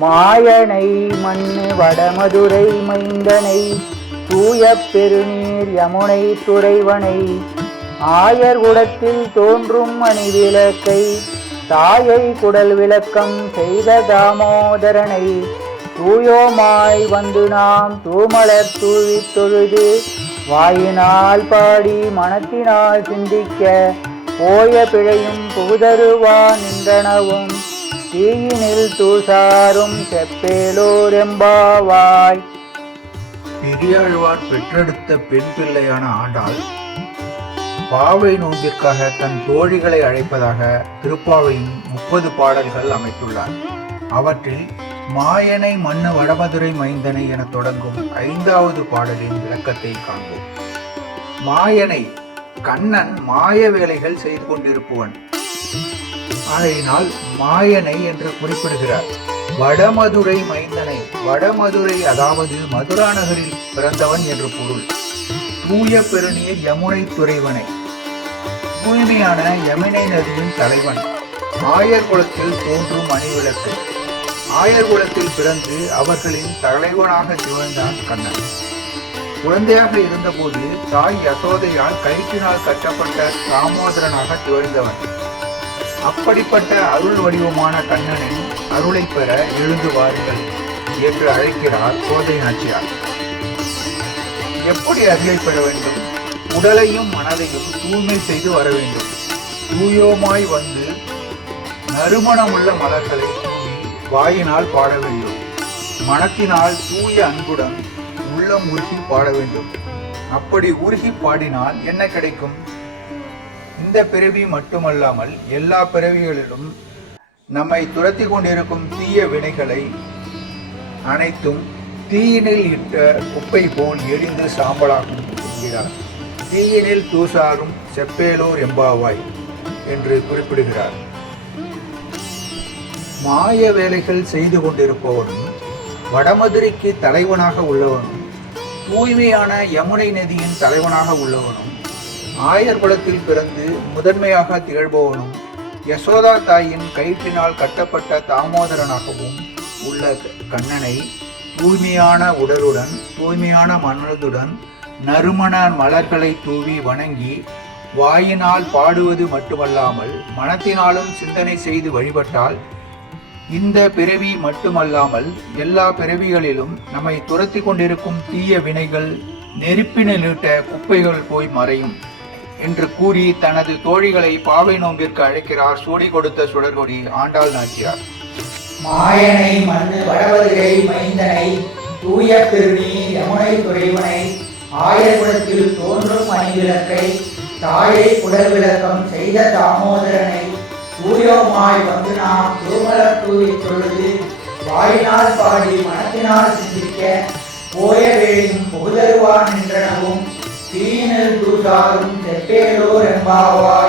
மாயனை மண்ணு வடமதுரை மைந்தனை தூய பெருநீர் யமுனை துறைவனை. ஆயர் குடத்தில் தோன்றும் மணி விளக்கை தாயை குடல் விளக்கம் செய்த தாமோதரனை. தூயோமாய் வந்து நாம் தூமலர் தூவித் தொழுது வாயினால் பாடி மனத்தினால் சிந்திக்க போய பிழையும் புகுதருவான் நின்றனவும். தீயினில் தூசாரும் செப்பேலோரெம்பாவாய். பெரியாழ்வார் பெற்றெடுத்த பெண் பிள்ளையான ஆண்டாள் பாவை நோன்பிற்காக தன் தோழிகளை அழைப்பதாக திருப்பாவையின் முப்பது பாடல்கள் அமைத்துள்ளார். அவற்றில் மாயனை மண்ணு வடமதுரை மைந்தனை என தொடங்கும் ஐந்தாவது பாடலின் விளக்கத்தை காண்போம். மாயனை கண்ணன் மாய வேலைகள் செய்து கொண்டிருப்பவன் ஆகையினால் மாயனை என்று குறிப்பிடுகிறார். வடமதுரை மைந்தனை வடமதுரை அதாவது மதுரா நகரில் பிறந்தவன் என்று பொருள். தூய பெருநீர் யமுனை துறைவனை. தூய்மையான யமுனை நதியின் தலைவன். ஆயர் குலத்தில் தோன்றும் அணிவிளக்கு. ஆயர் குலத்தில் பிறந்து அவர்களின் தலைவனாக திகழ்ந்தான் கண்ணன். குழந்தையாக இருந்தபோது தாய் யசோதையால் கயிற்றினால் கட்டப்பட்ட தாமோதரனாக திகழ்ந்தவன். அப்படிப்பட்ட அருள் வடிவமான கண்ணனின் அருளை பெற எழுந்து வாருங்கள் என்று அழைக்கிறார் கோதை நாச்சியார். எப்படி அருளை பெற வேண்டும்? உடலையும் மனதையும் தூய்மை செய்து வர வேண்டும். தூயோமாய் வந்து நறுமணமுள்ள மலர்களை தூவி வாயினால் பாட வேண்டும். மனத்தினால் தூய அன்புடன் உள்ளம் உருகி பாட வேண்டும். அப்படி உருகி பாடினால் என்ன கிடைக்கும்? இந்த பிறவி மட்டுமல்லாமல் எல்லா பிறவிகளிலும் நம்மை துரத்தி கொண்டிருக்கும் தீய வினைகளை அனைத்தும் தீயினில் இட்ட குப்பை போல் எரிந்து சாம்பலாகும் என்கிறார். தீயினில் தூசாரும் செப்பேலோர் எம்பாவாய் என்று குறிப்பிடுகிறார். மாய வேலைகள் செய்து கொண்டிருப்பவனும் வடமதுரைக்கு தலைவனாக உள்ளவனும் தூய்மையான யமுனை நதியின் தலைவனாக உள்ளவனும் ஆயர் குலத்தில் பிறந்து முதன்மையாக திகழ்பவனும் யசோதா தாயின் கயிற்றினால் கட்டப்பட்ட தாமோதரனாகவும் உள்ள கண்ணனை தூய்மையான உடலுடன் தூய்மையான மனதுடன் நறுமண மலர்களை தூவி வணங்கி வாயினால் பாடுவது மட்டுமல்லாமல் மனத்தினாலும் சிந்தனை செய்து வழிபட்டால் இந்த பிறவி மட்டுமல்லாமல் எல்லா பிறவிகளிலும் நம்மை துரத்தி கொண்டிருக்கும் தீய வினைகள் நெருப்பினிலிட்ட குப்பைகள் போய் மறையும். என்று கூறி தனது தோழிகளை பாவை நோம்பிற்கு அழைக்கிறார். சூடி கொடுத்த சுடர்கொடி ஆண்டாள் நாச்சியார். மாயனை மண்ணு வடவதிரை மைந்தனை தூய பெருநீர் யமுனை துறைவனை ஆயர்குலத்தில் தோன்றும் மணிவிளக்கை தாயை குடல் விளக்கம் செய்த தாமோதரனை தூயோமாய் வந்து நாம் திருமலர் தூவி தொழுது வாயினால் பாடி மனத்தினால் சிந்திக்க போய வேளையும் புகுதருவான் என்றனவும் தீயினில் தூசாரும் செப்பேலோர் எம்பாவாய்